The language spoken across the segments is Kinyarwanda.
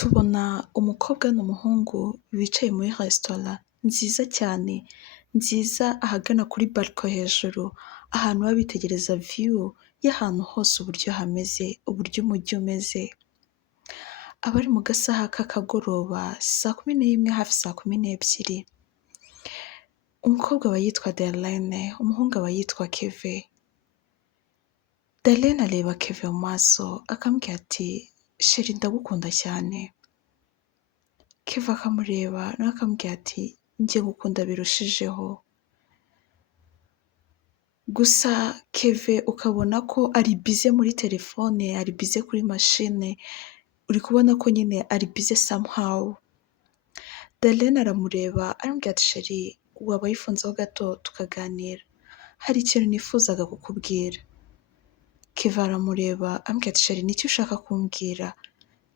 Tubona umukobwa n'umuhungu bicaye muri resitora nziza cyane, nziza ahagana kuri bariko hejuru, ahantu baba bitegereza viyu y'ahantu hose uburyo hameze, uburyo umujyi umeze. Aba ari mu gasaha k'akagoroba, saa kumi n'imwe hafi saa kumi n'ebyiri. Umukobwa aba yitwa Darlene, umuhungu aba yitwa Keve. Darlene areba Keve mu maso akamubwira ati sheri ndagukunda cyane. Keve akamureba nawe akamubwira ati njye ngukunda birushijeho. Gusa Keve ukabona ko ari bize muri telefone, ari bize kuri mashine, uri kubona ko nyine ari bize somehow. Darlene aramureba aramubwira ati sheri waba wifunzeho gato tukaganira, hari ikintu nifuzaga kukubwira. Keve aramureba aramubwira ati sheri nicyo ushaka kumbwira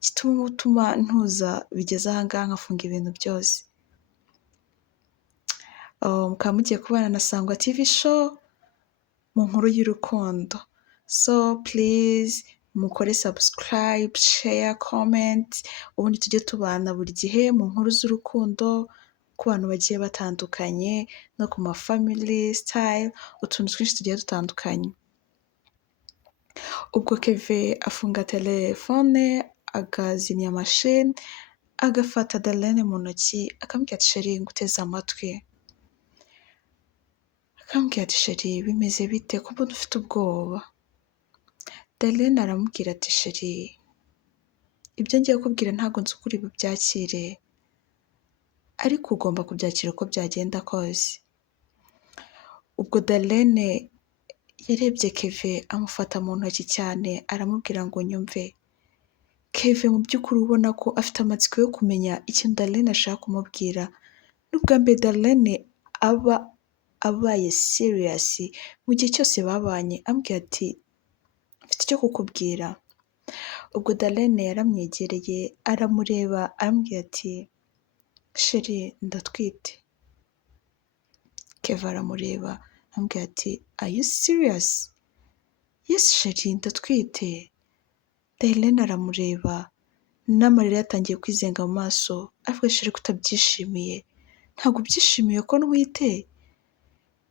gituma ntuza bigeze aha ngaha nkafunga ibintu byose. Mukaba mugiye kubana na Sangwa TV show mu nkuru y'urukundo. So please mukore subscribe, share, comment, ubundi tujye tubana buri gihe mu nkuru z'urukundo ku bantu bagiye batandukanye no ku ma family style, utuntu twinshi tugiye dutandukanye. Ubwo Keve afunga telefone, akazimya mashine, agafata Darlene mu ntoki akamubwira ati sheri nguteze amatwi. Akamubwira ati sheri bimeze bite ko mbona ufite ubwoba? Darlene aramubwira ati sheri ibyo ngiye kukubwira ntabwo nzi uko uri bubyakire, ariko ugomba kubyakira uko byagenda kose. Ubwo Darlene yarebye Keve amufata mu ntoki cyane aramubwira ngo nyumve. Keve mu by'ukuri ubona ko afite amatsiko yo kumenya ikintu Darlene ashaka kumubwira. N'ubwa mbere Darlene aba abaye serious mu gihe cyose babanye, amubwira ati mfite icyo kukubwira. Ubwo Darlene yaramwegereye aramureba aramubwira ati sheri ndatwite. Keve aramureba aramubwira ati are you serious? Yes sheri ndatwite. Darlene aramureba n'amarira yatangiye kwizenga mu maso, avuga sheri ko utabyishimiye, ntabwo ubyishimiye ko ntwite?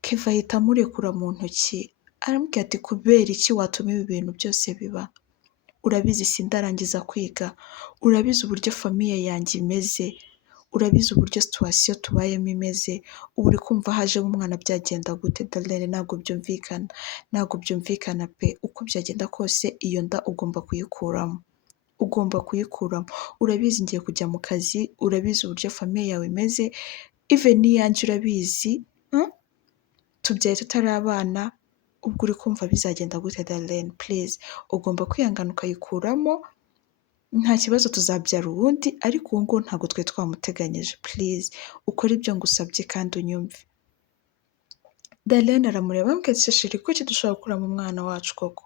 Keve ahita amurekura mu ntoki aramubwira ati kubera iki watuma ibi bintu byose biba? Urabizi sindarangiza kwiga, urabizi uburyo famiye yanjye imeze, urabizi uburyo situation tubayemo imeze, ubu uri kumva hajemo umwana byagenda gute? Darlene ntabwo byumvikana, ntabwo byumvikana pe, uko byagenda kose iyo nda ugomba kuyikuramo, ugomba kuyikuramo. Urabizi ngiye kujya mu kazi, urabizi uburyo famiye yawe imeze, even n'iyanjye urabizi, tubyaye tutari abana, ubwo uri kumva bizagenda gute Darlene? Please ugomba kwihangana ukayikuramo, nta kibazo tuzabyara ubundi, ariko uwo nguwo ntabwo twari twamuteganyije. Please ukore ibyo ngusabye kandi unyumve. Darlene aramureba aramubwira ati sheri kuki dushobora gukuramo umwana wacu koko?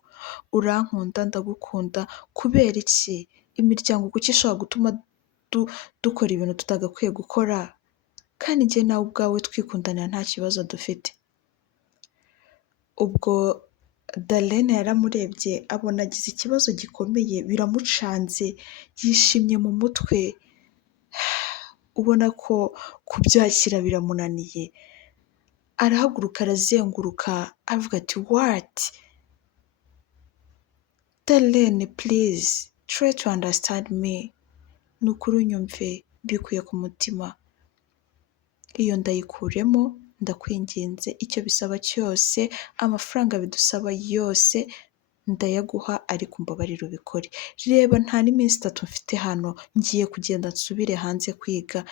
Urankunda, ndagukunda, kubera iki? Imiryango kuki ishobora gutuma dukora ibintu tutagakwiye gukora, kandi njye nawe ubwawe twikundanira nta kibazo dufite. Ubwo Darlene yaramurebye abona agize ikibazo gikomeye, biramucanze, yishimye mu mutwe, ubona ko kubyakira biramunaniye. Arahaguruka arazenguruka avuga ati what? Darlene please try to understand me, ni ukuri unyumve mbikuye ku mutima, iyo ndayikuremo ndakwinginze, icyo bisaba cyose, amafaranga bidusaba yose ndayaguha, ariko umbabarire ubikore. Reba nta n'iminsi 3 mfite hano, ngiye kugenda nsubire hanze kwiga,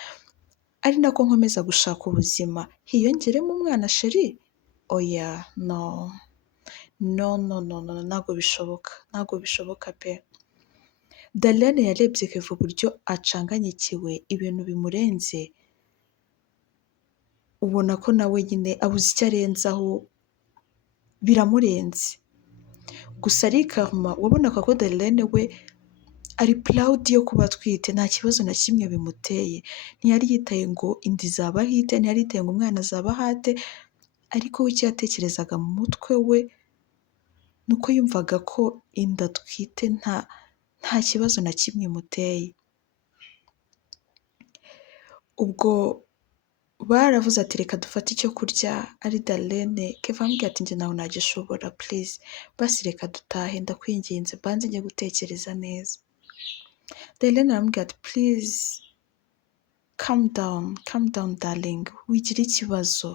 ari nako nkomeza gushaka ubuzima, hiyongeremo umwana sheri? Oya no, ntabwo bishoboka, ntabwo bishoboka pe. Darlene yarebye Keve uburyo acanganyikiwe, ibintu bimurenze, ubona ko nawe nyine abuze icyo arenzaho, biramurenze. Gusa arikaruma, wabonaga ko Darlene we ari proud yo kuba atwite, nta kibazo na kimwe bimuteye, ntiyari yitaye ngo inda izaba hite, ntiyari yitaye ngo umwana azaba hate, ariko we icyo yatekerezaga mu mutwe we ni uko yumvaga ko inda atwite nta kibazo na kimwe imuteye. ubwo baravuze ati reka dufate icyo kurya ari Darlene, Kevin ambwira ati njye nawe nagishobora please, basi reka dutahe ndakwinginze banze njye gutekereza neza. Darlene arambwira ati please calm down darling, wigira ikibazo,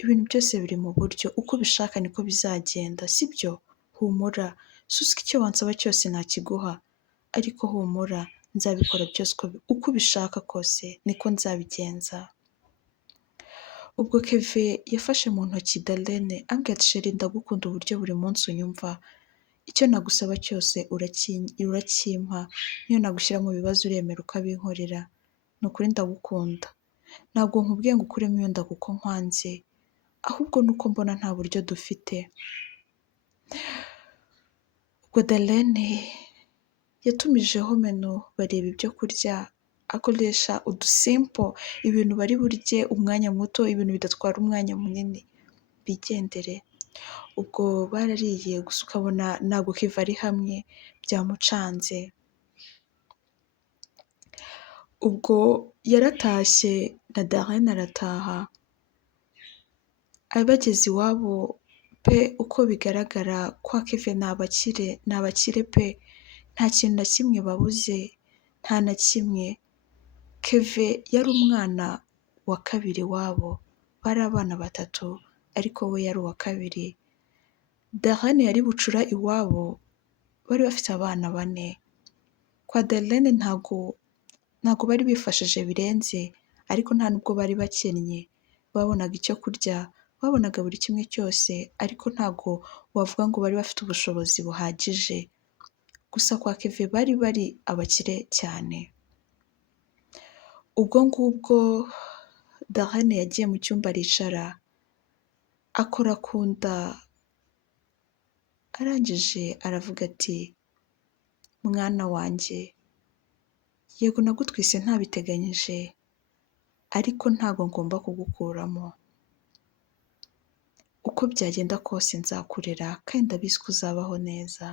ibintu byose biri mu buryo, uko ubishaka niko bizagenda sibyo, humura, suska icyo wansaba cyose nakiguha, ariko humura nzabikora byose uko ubishaka kose niko nzabigenza. Ubwo Kevin yafashe mu ntoki Darlene ambwira ati chérie ndagukunda uburyo buri munsi unyumva, icyo nagusaba cyose urakimpa, niyo nagushyira mu bibazo uremera ukabinkorera, ni ukuri ndagukunda, ntabwo nkubwiye ngo ukuremo iyo nda kuko nkwanze, ahubwo nuko mbona nta buryo dufite. Ubwo Darlene yatumijeho menu bareba ibyo kurya, akoresha udusimpo, ibintu bari burye umwanya muto, ibintu bidatwara umwanya munini bigendere. Ubwo barariye gusa ukabona ntabwo Kevin ari hamwe, byamucanze. Ubwo yaratashye na Darlene arataha, bageze iwabo pe uko bigaragara kwa Kevin ni abakire pe, nta kintu na kimwe babuze, nta na kimwe. Kevin yari umwana wa kabiri iwabo, bari abana batatu ariko we yari uwa kabiri. Darlene yari bucura iwabo, bari bafite abana 4. Kwa Darlene ntago bari bifashije birenze, ariko nta nubwo bari bakennye, babonaga icyo kurya, babonaga buri kimwe cyose, ariko ntago wavuga ngo bari bafite ubushobozi buhagije. Gusa kwa Kevin bari abakire cyane. Ubwo ngubwo Darlene yagiye mu cyumba aricara, akora ku nda, arangije aravuga ati mwana wanjye, yego nagutwise ntabiteganyije, ariko ntago ngomba kugukuramo, uko byagenda kose nzakurera kandi ndabizi ko uzabaho neza.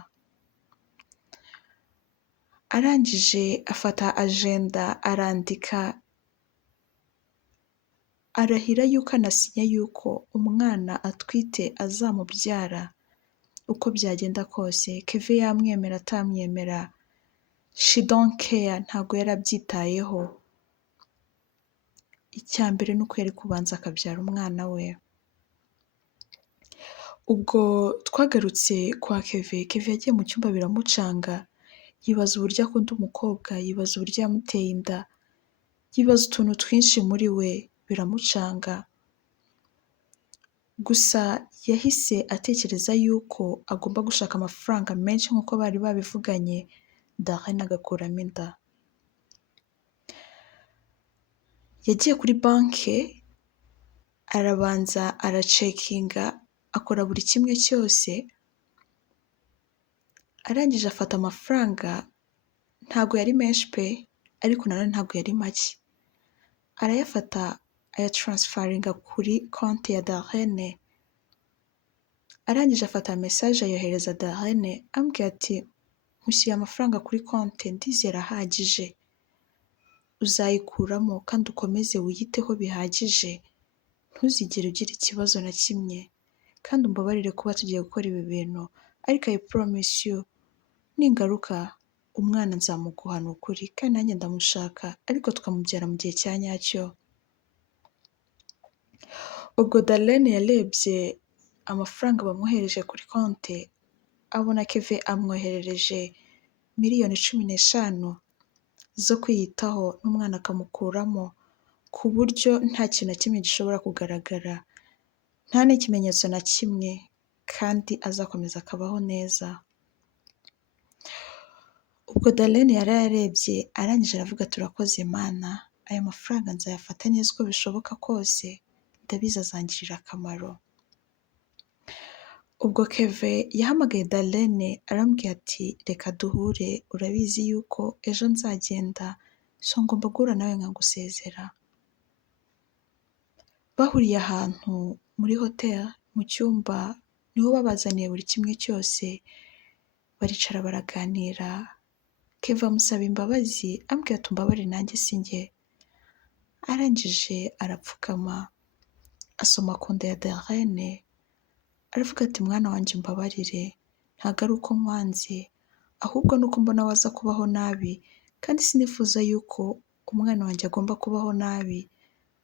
Arangije afata ajenda arandika, arahira yuko anasinya yuko umwana atwite azamubyara uko byagenda kose, Kevin yamwemera atamwemera, she don't care, ntago yari abyitayeho. Icya mbere ni uko yari kubanza akabyara umwana we. Ubwo twagarutse kwa Kevin yagiye mu cyumba biramucanga, yibaza uburyo akunda umukobwa, yibaza uburyo yamuteye inda, yibaza utuntu twinshi muri we biramucanga. Gusa yahise atekereza yuko agomba gushaka amafaranga menshi nk'uko bari babivuganye, Darlene agakuramo inda. Yagiye kuri banki, arabanza aracekinga, akora buri kimwe cyose, arangije afata amafaranga, ntago yari menshi pe, ariko nanone ntago yari make, arayafata ayataransfaringa kuri konti ya Darlene. Arangije afata message ayohereza Darlene ambwira ati nkushyiriye amafaranga kuri konti, ndizera ahagije, uzayikuramo kandi ukomeze wiyiteho bihagije, ntuzigere ugira ikibazo na kimwe, kandi umbabarire kuba tugiye gukora ibi bintu, ariko I promise you ningaruka umwana nzamuguha ni ukuri, kandi nanjye ndamushaka, ariko tukamubyara mu gihe cya nyacyo. Ubwo Darlene yarebye amafaranga bamwohereje kuri konti, abona Kevin amwoherereje $15,000,000 zo kwiyitaho n'umwana akamukuramo, ku buryo nta kintu na kimwe gishobora kugaragara, nta n'ikimenyetso na kimwe, kandi azakomeza akabaho neza. Ubwo Darlene yarayarebye, arangije aravuga turakoze Mana, aya mafaranga nzayafata neza uko bishoboka kose, ndabizi azangirira akamaro. Ubwo Kevin yahamagaye Darlene arambwira ati reka duhure, urabizi yuko ejo nzagenda, so ngomba guhura nawe nkagusezera. Bahuriye ahantu muri hoteli mu cyumba, niho babazaniye buri kimwe cyose, baricara baraganira, Kevin amusaba imbabazi ambwira ati umbabarire nanjye si njye, arangije arapfukama asoma ku nda ya Darlene aravuga ati mwana wanjye umbabarire, ntabwo ari uko nkwanze, ahubwo ni uko mbona waza kubaho nabi kandi sinifuza yuko umwana wanjye agomba kubaho nabi,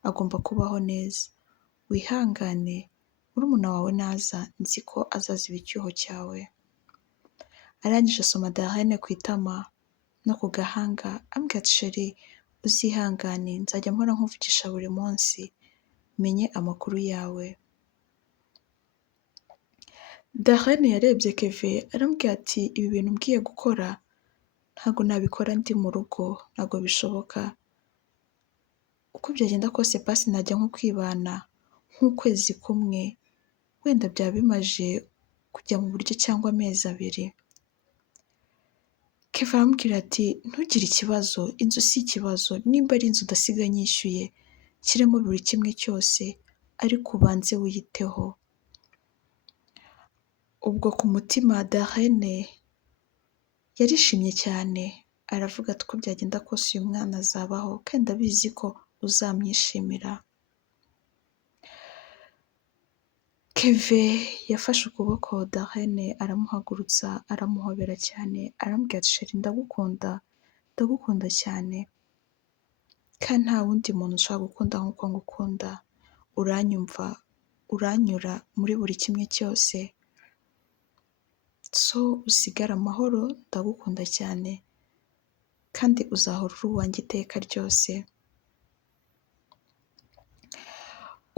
agomba kubaho neza. Wihangane murumuna wawe naza nzi ko azaziba icyuho cyawe. Arangije asoma Darlene ku itama no ku gahanga ambwira ati sheri uzihangane nzajya mpora nkuvugisha buri munsi menye amakuru yawe. Darlene yarebye Kevin aramubwira ati ibi bintu umbwiye gukora ntabwo nabikora ndi mu rugo, ntabwo bishoboka. Uko byagenda kose pasi najya nko kwibana nk'ukwezi kumwe, wenda byaba bimaje kujya mu buryo cyangwa amezi abiri. Kevin aramubwira ati ntugire ikibazo, inzu si ikibazo, nimba ari inzu udasiga nyishyuye kiremo buri kimwe cyose, ariko ubanze wiyiteho. Ubwo ku mutima Darlene yarishimye cyane, aravuga ati uko byagenda kose uyu mwana azabaho kandi ndabizi ko uzamwishimira. Kevin yafashe ukuboko Darlene aramuhagurutsa aramuhobera cyane aramubwira ati sheri ndagukunda, ndagukunda cyane kandi nta wundi muntu ushaka gukunda nk'uko ngukunda, uranyumva, uranyura muri buri kimwe cyose, so usigare amahoro, ndagukunda cyane kandi uzahora uri uwanjye iteka ryose.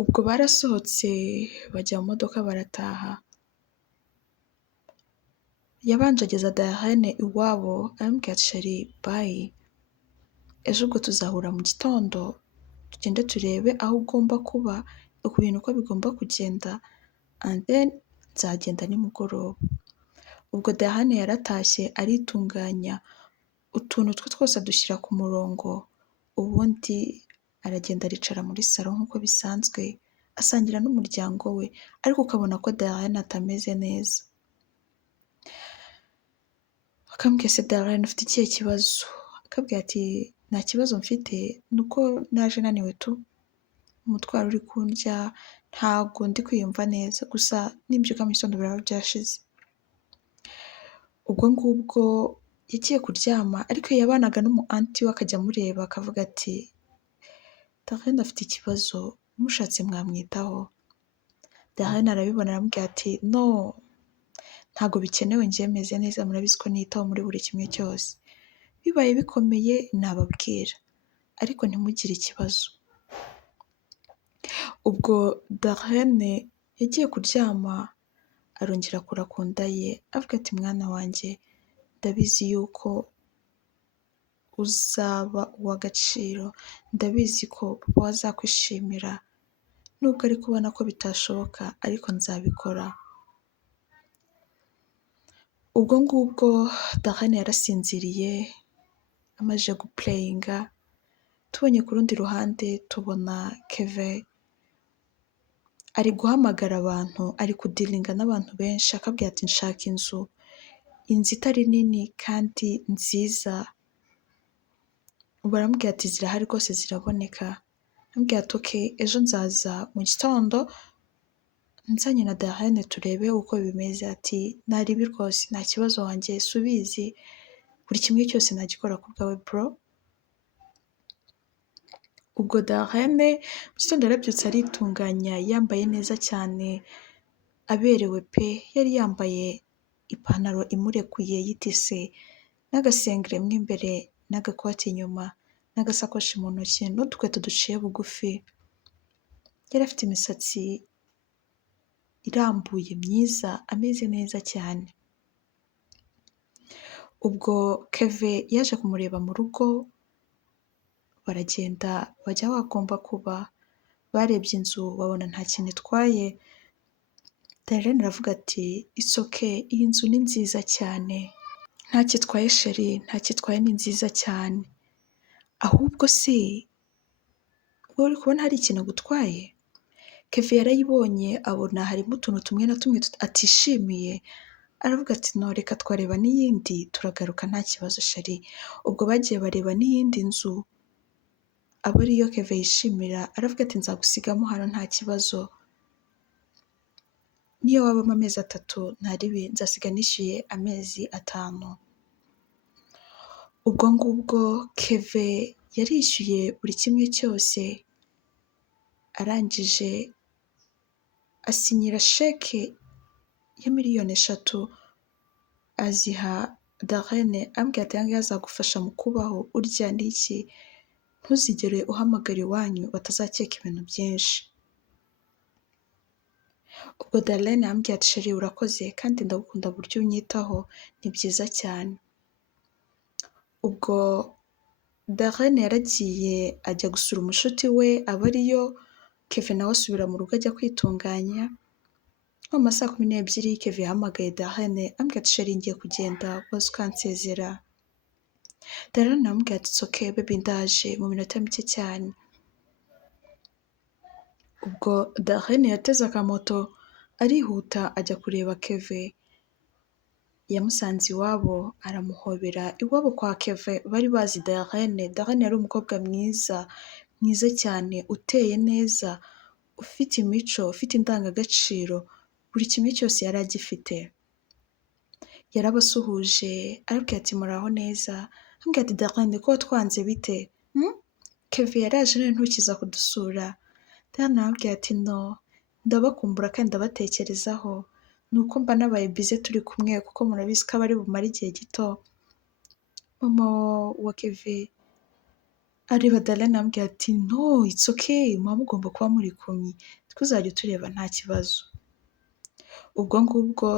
Ubwo barasohotse bajya mu modoka barataha. Yabanje ageza Darlene iwabo aramubwira ati sheri bayi, ejo ubwo tuzahura mu gitondo tugende turebe aho ugomba kuba, ku bintu uko bigomba kugenda and then nzagenda nimugoroba. Ubwo Darlene yaratashye aritunganya, utuntu twe twose adushyira ku murongo, ubundi aragenda aricara muri salo nk'uko bisanzwe asangira n'umuryango we, ariko ukabona ko Darlene atameze neza. Akamubwira se Darlene ufite ikihe kibazo? Akabwira ati nta kibazo mfite, ni uko naje naniwe tu, umutwaro uri kundya, ntabwo ndi kwiyumva neza, gusa nimbyuka mu gitondo biraba byashize. Ubwo ngubwo yagiye kuryama, ariko yabanaga n'umu anti we akajya amureba akavuga ati Darlene afite ikibazo, mushatse mwamwitaho. Darlene arabibona aramubwira ati no, ntabwo bikenewe njye meze neza, murabizi ko niyitaho muri buri kimwe cyose, bibaye bikomeye nababwira ariko ntimugire ikibazo. Ubwo Darlene yagiye kuryama arongera akora ku nda ye avuga ati mwana wanjye ndabizi yuko uzaba uw'agaciro, ndabizi ko papa azakwishimira, nubwo ari kubona ko bitashoboka ariko nzabikora. Ubwo ngubwo Darlene yarasinziriye amaze gupureyinga, tubonye ku rundi ruhande tubona Kevin ari guhamagara abantu, ari kudiringa n'abantu benshi akabwira ati nshaka inzu itari nini kandi nziza. Baramubwira ati zirahari rwose ziraboneka. Ambwira ati okay, ejo nzaza mu gitondo nzanye na Darlene turebe uko bimeze. Ati naribi rwose nta kibazo wanjye subizi, buri kimwe cyose nagikora ku bwawe bro. Ubwo Darlene mu gitondo yarabyutse aritunganya, yambaye neza cyane, aberewe pe, yari yambaye ipantaro imurekuye y'itise n'agasengere mo imbere n'agakoti inyuma n'agasakoshi mu ntoki n'udukweto duciye bugufi. Yari afite imisatsi irambuye myiza, ameze neza cyane. Ubwo Kevin yaje kumureba mu rugo, baragenda bajya aho agomba kuba, barebye inzu babona nta kintu itwaye. Darlene aravuga ati it's okay, iyi nzu ni nziza cyane, ntacyo itwaye sheri, ntacyo itwaye, ni nziza cyane. Ahubwo se wowe uri kubona hari ikintu agutwaye? Kevin yarayibonye abona harimo utuntu tumwe na tumwe atishimiye, aravuga ati no, reka twareba n'iyindi turagaruka nta kibazo sheri. Ubwo bagiye bareba n'iyindi nzu, aba ariyo Keve yishimira, aravuga ati nzagusigamo hano nta kibazo, niyo wabamo amezi 3 nta ribi, nzasiga nishyuye amezi 5. Ubwo ngubwo Keve yarishyuye buri kimwe cyose, arangije asinyira sheke ya miliyoni 3 aziha Darlene, ambwira ati aya ngaya azagufasha mu kubaho, urya n'iki, ntuzigere uhamagara iwanyu batazakeka ibintu byinshi. Ubwo Darlene yambwiye ati sheri urakoze kandi ndagukunda buryo unyitaho, ni byiza cyane. Ubwo Darlene yaragiye ajya gusura umushuti we aba ariyo Keve nawe asubira mu rugo ajya kwitunganya. Nko mu ma saa 12 Keve yahamagaye Darlene ambwira ati sheri ngiye kugenda waza ukansezera. Darlene aramubwira ati it's okay baby ndaje mu minota mike cyane. Ubwo Darlene yateze akamoto arihuta ajya kureba Keve, yamusanze iwabo aramuhobera. Iwabo kwa Keve bari bazi Darlene. Darlene yari umukobwa mwiza, mwiza cyane, uteye neza, ufite imico, ufite indangagaciro, buri kimwe cyose yari agifite. Yarabasuhuje arabwira ati muraho neza, ambwira ati Darlene ko watwanze bite? Keve yaraje none ntukiza kudusura? Darlene arabwira ati no, ndabakumbura kandi ndabatekerezaho, nuko mba nabaye bize turi kumwe kuko murabizi ko aba ari bumare igihe gito. Mama wa Keve areba Darlene arambwira ati no it's okay, muba mugomba kuba muri kumwe, twuzajya utureba nta kibazo. Ubwo ngubwo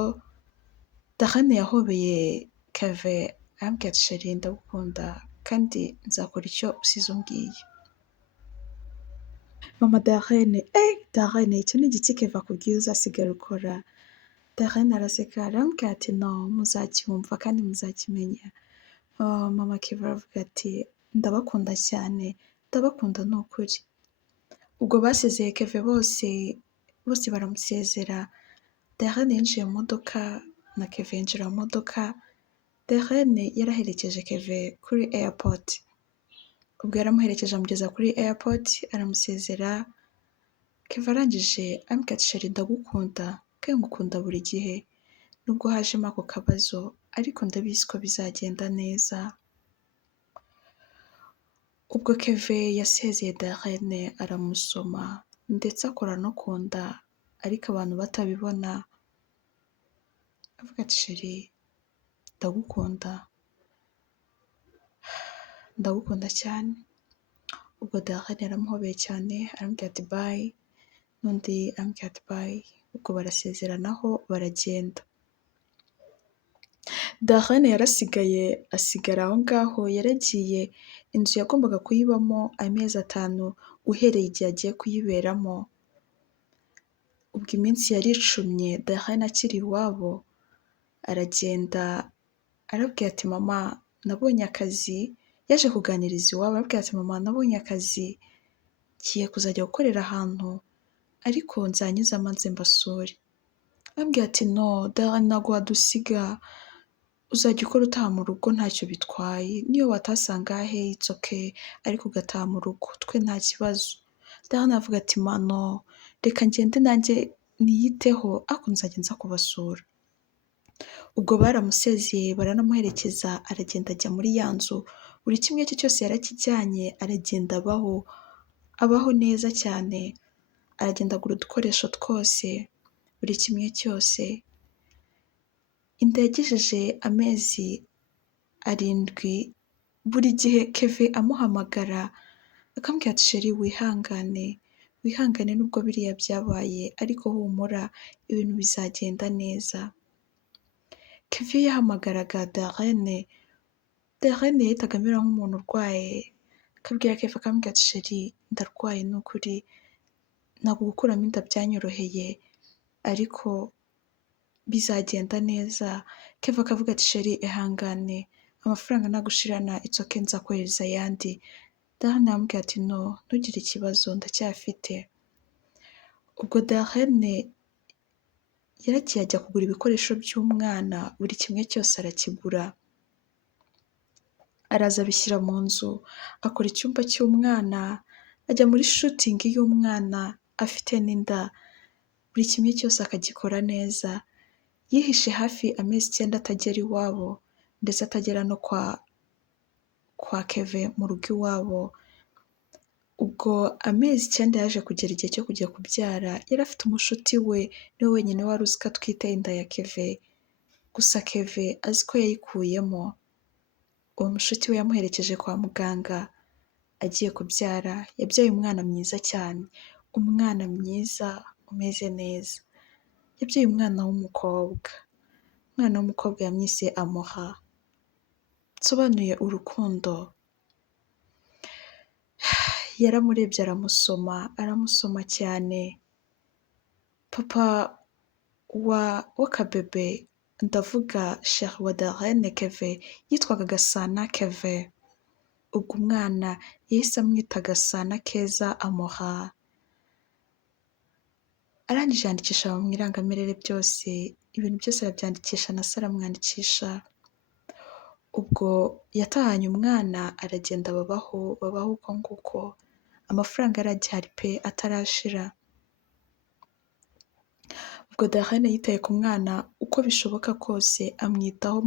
Darlene yahobeye Keve arambwira ati sheri ndagukunda kandi nzakora icyo usize umbwiye. Mama Darlene, Darlene icyo ni igiki Keve akubwiye uzasigara ukora? Darlene araseka arambwira ati no muzacyumva kandi muzakimenya. Mama Keve aravuga ati ndabakunda cyane, ndabakunda ni ukuri. Ubwo basezeye Keve bose baramusezera. Darlene yinjiye mu modoka na Keve yinjira mu modoka. Darlene yaraherekeje Keve kuri airport. Ubwo yaramuherekeje amugeza kuri airport aramusezera. Keve arangije ambwira ati sheri ndagukunda kandi ngukunda buri gihe, nubwo hajemo ako kabazo ariko ndabizi ko bizagenda neza. Ubwo Keve yasezeye Darlene aramusoma ndetse akora no ku nda ariko abantu batabibona, avuga ati sheri ndagukunda, ndagukunda cyane. Ubwo Darlene yaramuhobeye cyane arambwira ati bye, n'undi arambwira ati bye. Ubwo barasezeranaho baragenda. Darlene yarasigaye asigara aho ngaho, yaragiye inzu yagombaga kuyibamo amezi 5 uhereye igihe agiye kuyiberamo. Ubwo iminsi yaricumye Darlene akiri iwabo, aragenda arabwira ati mama nabonye akazi, yaje kuganiriza iwabo arabwira ati mama nabonye akazi, ngiye kuzajya gukorera ahantu ariko nzanyuza maze mbasure. Arambwira ati no Darlene ntabwo wadusiga, uzajya ukora utaha mu rugo ntacyo bitwaye, niyo watasanga he it's okay ariko ugataha mu rugo twe nta kibazo. Darlene aravuga ati ma no, reka ngende nanjye niyiteho ariko nzajya nza kubasura. Ubwo baramusezeye baranamuherekeza aragenda ajya muri ya nzu, buri kimwe cye cyose yarakijyanye aragenda abaho neza cyane, aragenda agura udukoresho twose, buri kimwe cyose. Inda yagejeje amezi 7, buri gihe Keve amuhamagara akambwira ati sheri wihangane nubwo biriya byabaye ariko humura ibintu bizagenda neza. Keve yahamagaraga Darlene yahitaga amera nk'umuntu urwaye, akabwira Keve akambwira ati sheri ndarwaye ni ukuri, ntabwo gukuramo inda byanyoroheye ariko bizagenda neza. Keve akavuga ati sheri ihangane amafaranga nagushirana it's okay nzakohereza ayandi. Darlene aramubwira ati no ntugire ikibazo ndacyafite. Ubwo Darlene yaragiye ajya kugura ibikoresho by'umwana, buri kimwe cyose arakigura. araza abishyira mu nzu, akora icyumba cy'umwana, ajya muri shooting y'umwana afite n'inda, buri kimwe cyose akagikora neza. Yihishe hafi amezi 9 atagera iwabo ndetse atagera no kwa Kevin mu rugo iwabo. Ubwo amezi 9 yaje kugera igihe cyo kujya kubyara, yari afite umushuti we niwe wenyine wari uzi ko atwite inda ya Kevin, gusa Kevin azi ko yayikuyemo. Uwo mushuti we yamuherekeje kwa muganga agiye kubyara, yabyaye umwana mwiza cyane, umwana mwiza umeze neza, yabyaye umwana w'umukobwa. Umwana w'umukobwa yamwise Amora, bisobanuye urukundo. Yaramurebye aramusoma cyane. Papa wa Kabebe, ndavuga Cheikh wa Darlene Kevin, yitwaga Gasana Kevin. Ubwo umwana yahise amwita Gasana Keza Amora. Arangije yandikisha mu irangamimerere byose, ibintu byose arabyandikisha na se aramwandikisha. Ubwo yatahanye umwana aragenda babaho uko nguko. Amafaranga yari agihari pe atarashira. Ubwo Darlene yitaye ku mwana uko bishoboka kose, amwitaho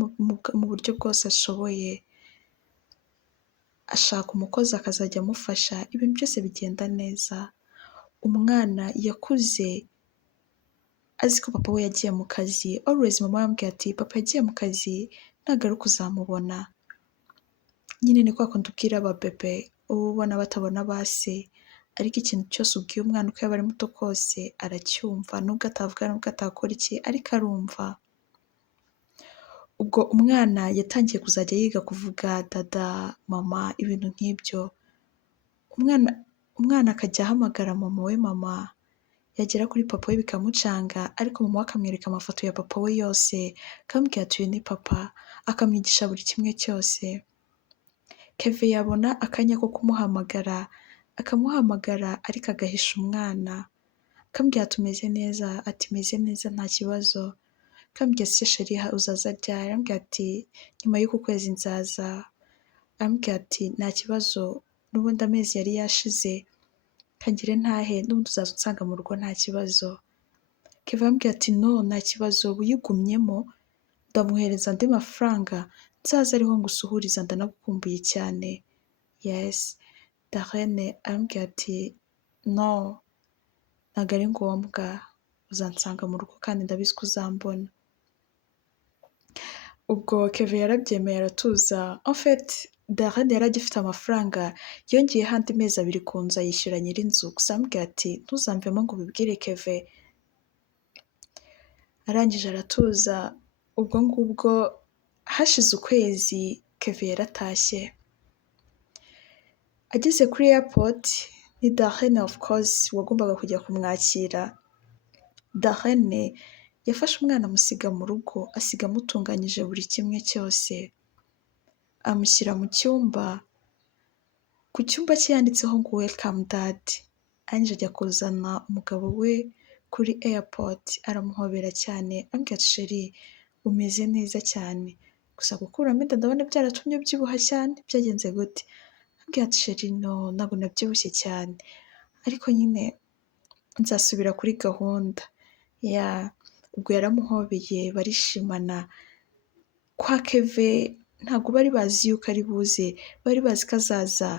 mu buryo bwose ashoboye. Ashaka umukozi akazajya amufasha, ibintu byose bigenda neza. Umwana yakuze azi ko papa we yagiye mu kazi. Always mama yambwiye ati papa yagiye mu kazi nagaruka uzamubona. Nyine ni kwa kundi ubwira ababebe uba ubona batabona ba se, ariko ikintu cyose ubwiye umwana uko yaba ari muto kose aracyumva, nubwo atavuga nubwo atakora iki ariko arumva. Ubwo umwana yatangiye kuzajya yiga kuvuga dada, mama, ibintu nk'ibyo. Umwana akajya ahamagara mama we mama, yagera kuri papa we bikamucanga, ariko mama we akamwereka amafoto ya papa we yose, akamubwira ati uyu ni papa, akamwigisha buri kimwe cyose. Kevin yabona akanya ko kumuhamagara, akamuhamagara ariko agahisha umwana, akamubwira ati umeze neza, ati meze neza nta kibazo. Akamubwira ati sheri uzaza ryari? Aramubwira ati nyuma y'uku kwezi nzaza. Aramubwira ati nta kibazo, n'ubundi amezi yari yashize, kangire ntahe n'ubundi uzaza unsanga mu rugo nta kibazo. Kevin aramubwira ati no nta kibazo, wiyigumyemo ndamuhereza andi mafaranga, nzaza ariho ngusuhuriza ndanagukumbuye cyane. Yes. Darlene aramubwira ati no ntabwo ari ngombwa, uzansanga mu rugo kandi ndabizi ko uzambona. Ubwo Kevin yarabyemeye aratuza. En fait Darlene yari agifite amafaranga, yongeyeho andi mezi 2 ku nzu ayishyura nyir'inzu, gusa aramubwira ati ntuzamvemo ngo ubibwire Kevin. Arangije aratuza. Ubwo ngubwo hashize ukwezi Kevin yaratashye. Ageze kuri airport ni Darlene of course wagombaga kujya kumwakira. Darlene yafashe umwana amusiga mu rugo, asiga amutunganyije buri kimwe cyose, amushyira mu cyumba, ku cyumba cye yanditseho ngo welcome dad. Arangije ajya kuzana umugabo we kuri airport, aramuhobera cyane, aramubwira ati sheri umeze neza cyane, gusa gukuramo inda ndabona byaratumye ubyibuha cyane, byagenze gute? Aramubwira ati sheri no ntabwo nabyibushye cyane, ariko nyine nzasubira kuri gahunda. Ubwo yaramuhobeye barishimana. Kwa Kevin ntabwo bari bazi yuko ari buze, bari bazi ko azaza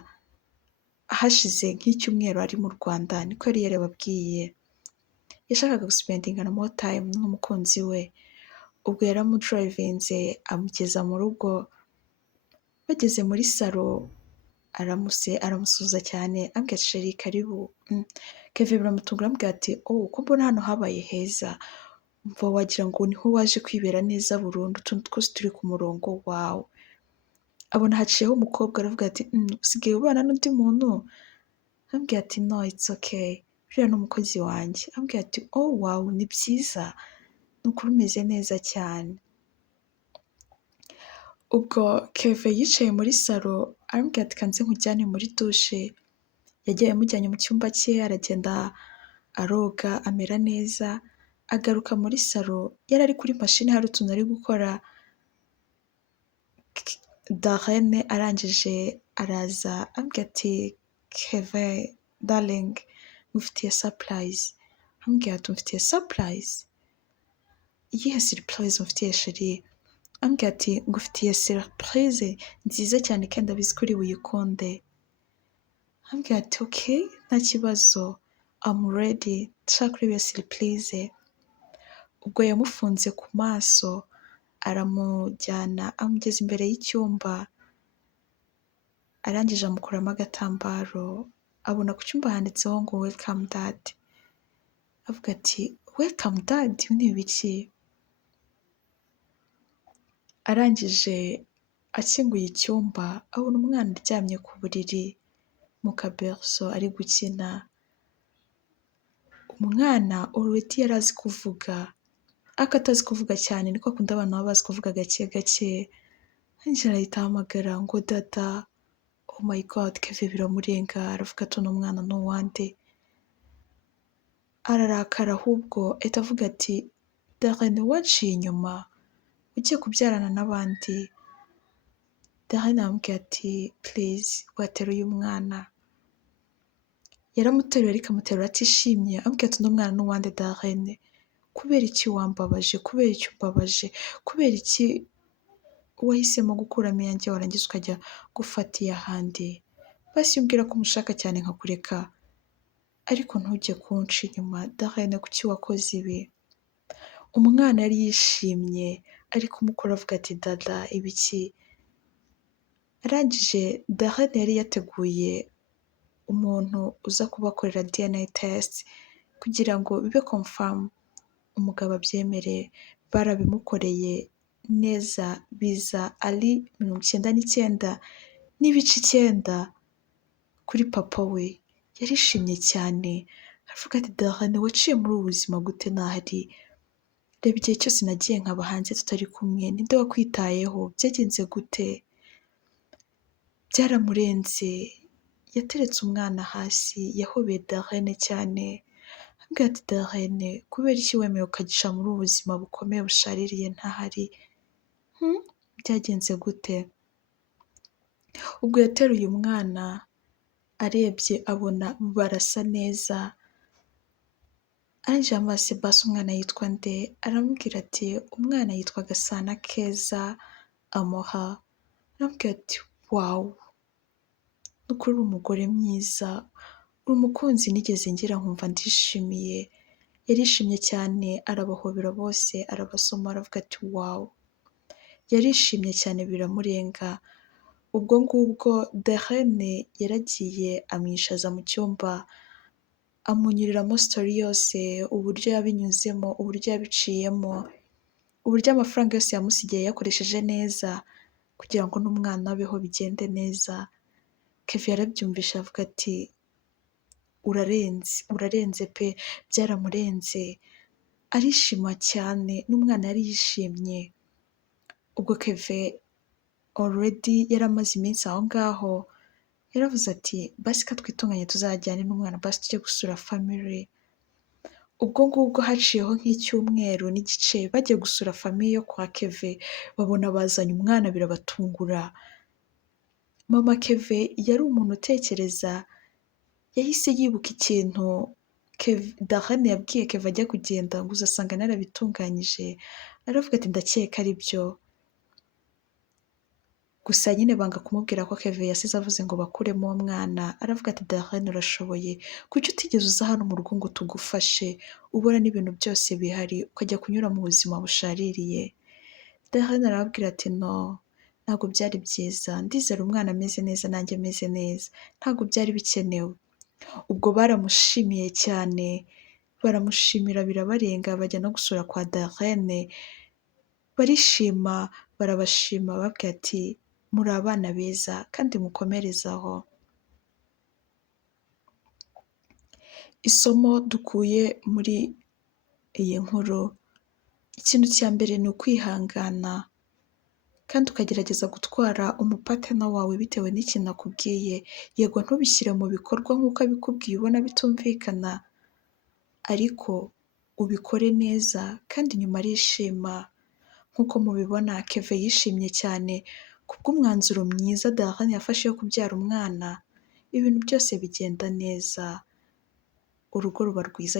hashize nk'icyumweru ari mu Rwanda, niko yari yarababwiye. Yashakaga gusipendinga na more time n'umukunzi we. Ubwo yaramudrivinze amugeza mu rugo, bageze muri salo aramusuhuza cyane, ambwira ati sheri karibu. Kevin biramutungura aramubwira ati oh ko mbona hano habaye heza, umva wagira ngo niho waje kwibera neza burundu, utuntu twose turi ku murongo wawe. Abona haciyeho umukobwa aravuga ati usigaye ubana n'undi muntu? Arambwira ati no it's okay, uriya ni umukozi wanjye. Arambwira ati oh wow ni byiza, ni ukuri umeze neza cyane. Ubwo Kevin yicaye muri salo, arambwira ati kanze nkujyane muri dushe. Yagiye amujyanye mu cyumba cye, aragenda aroga amera neza, agaruka muri salo, yari ari kuri mashini hari utuntu ari gukora. Darlene arangije araza ambwira ati Kevin darling ngufitiye surprise, ambwira ati umfitiye surprise? Iyihe surprise umfitiye chéri? Ambwira ati ngufitiye surprise nziza cyane kandi ndabizi ko uri buyikunde. Ambwira ati okay nta kibazo I'm ready, ndashaka kureba iyo surprise. Ubwo yamufunze ku maso aramujyana amugeza imbere y'icyumba, arangije amukuramo agatambaro abona ku cyumba handitseho ngo welcome dad, avuga ati welcome dad ni ibiki? Arangije akinguye icyumba abona umwana uryamye ku buriri mu kaberso ari gukina. Umwana already yari azi kuvuga ariko atazi kuvuga cyane, ni kwa kundi abana baba bazi kuvuga gake gake. Arangije arahita ahamagara ngo dada, oh my god Kevin biramurenga, aravuga ati uno mwana ni uwande? Ararakara ahubwo ahita avuga ati Darlene wanciye inyuma ugiye kubyarana n'abandi? Darlene aramubwira ati please wateruye umwana. Yaramuteruye ariko amuterura atishimye amubwira ati uno mwana ni uwande Darlene? Kubera iki wambabaje? Kubera iki umbabaje? Kubera iki wahisemo gukuramo iyanjye warangiza ukajya gufata iy'ahandi? Basi iyo umbwira ko umushaka cyane nkakureka, ariko ntujye kunca inyuma. Darlene kuki wakoze ibi? Umwana yari yishimye ari kumukora avuga ati dada ibiki? Arangije Darlene yari yateguye umuntu uza kubakorera DNA test kugira ngo bibe confirm umugabo abyemere. Barabimukoreye neza biza ari 99.9% kuri papa we. Yarishimye cyane aravuga ati Darlene waciye muri ubu buzima gute ntahari? Reba igihe cyose nagiye nkaba hanze tutari kumwe, ninde wakwitayeho? Byagenze gute? Byaramurenze, yateretse umwana hasi yahobeye Darlene cyane, ambwira ati Darlene kubera iki wemeye ukagisha muri ubu buzima bukomeye bushaririye ntahari? Byagenze gute? Ubwo yateruye umwana arebye abona barasa neza, arangije amubaza basi umwana yitwa nde? Aramubwira ati umwana yitwa Gasana Keza Amoha. Aramubwira ati wow, nuko uri umugore mwiza, uri umukunzi nigeze ngira nkumva ndishimiye. Yarishimye cyane arabahobera bose arabasoma aravuga ati wow. Yarishimye cyane biramurenga. Ubwo ngubwo Darlene yaragiye amwicaza mu cyumba amunyuriramo story yose, uburyo yabinyuzemo, uburyo yabiciyemo, uburyo amafaranga yose yamusigiye yakoresheje neza kugira ngo n'umwana abeho bigende neza. Kevin yarabyumvise avuga ati urarenze, urarenze pe, byaramurenze. Arishima cyane n'umwana yari yishimye. Ubwo Kevin already yaramaze iminsi aho ngaho, yaravuze ati basi ka twitunganye tuzajyane n'umwana basi tujye gusura family. Ubwo ngubwo haciyeho nk'icyumweru n'igice bagiye gusura famille yo kwa Kevin, babona bazanye umwana birabatungura. Mama Kevin yari umuntu utekereza, yahise yibuka ikintu Darlene yabwiye Kevin ajya kugenda ngo uzasanga narabitunganyije, aravuga ati ndakeka ari byo. Gusa nyine banga kumubwira ko Kevin yasize avuze ngo bakuremo uwo mwana. Aravuga ati Darlene urashoboye, kuki utigeze uza hano mu rugo ngo tugufashe, ubona n'ibintu byose bihari ukajya kunyura mu buzima bushaririye? Darlene arababwira ati no, ntabwo byari byiza, ndizera umwana ameze neza nanjye ameze neza, ntabwo byari bikenewe. Ubwo baramushimiye cyane, baramushimira birabarenga, bajya no gusura kwa Darlene barishima, barabashima babwira ati muri abana beza kandi mukomerezaho. Isomo dukuye muri iyi nkuru, ikintu cya mbere ni ukwihangana kandi ukagerageza gutwara umupatena wawe bitewe n'ikintu akubwiye. Yego ntubishyire mu bikorwa nk'uko abikubwiye ubona bitumvikana, ariko ubikore neza kandi nyuma arishima. Nk'uko mubibona Kevin yishimye cyane kubw'umwanzuro mwiza Darlene yafashe wo kubyara umwana, ibintu byose bigenda neza, urugo ruba rwiza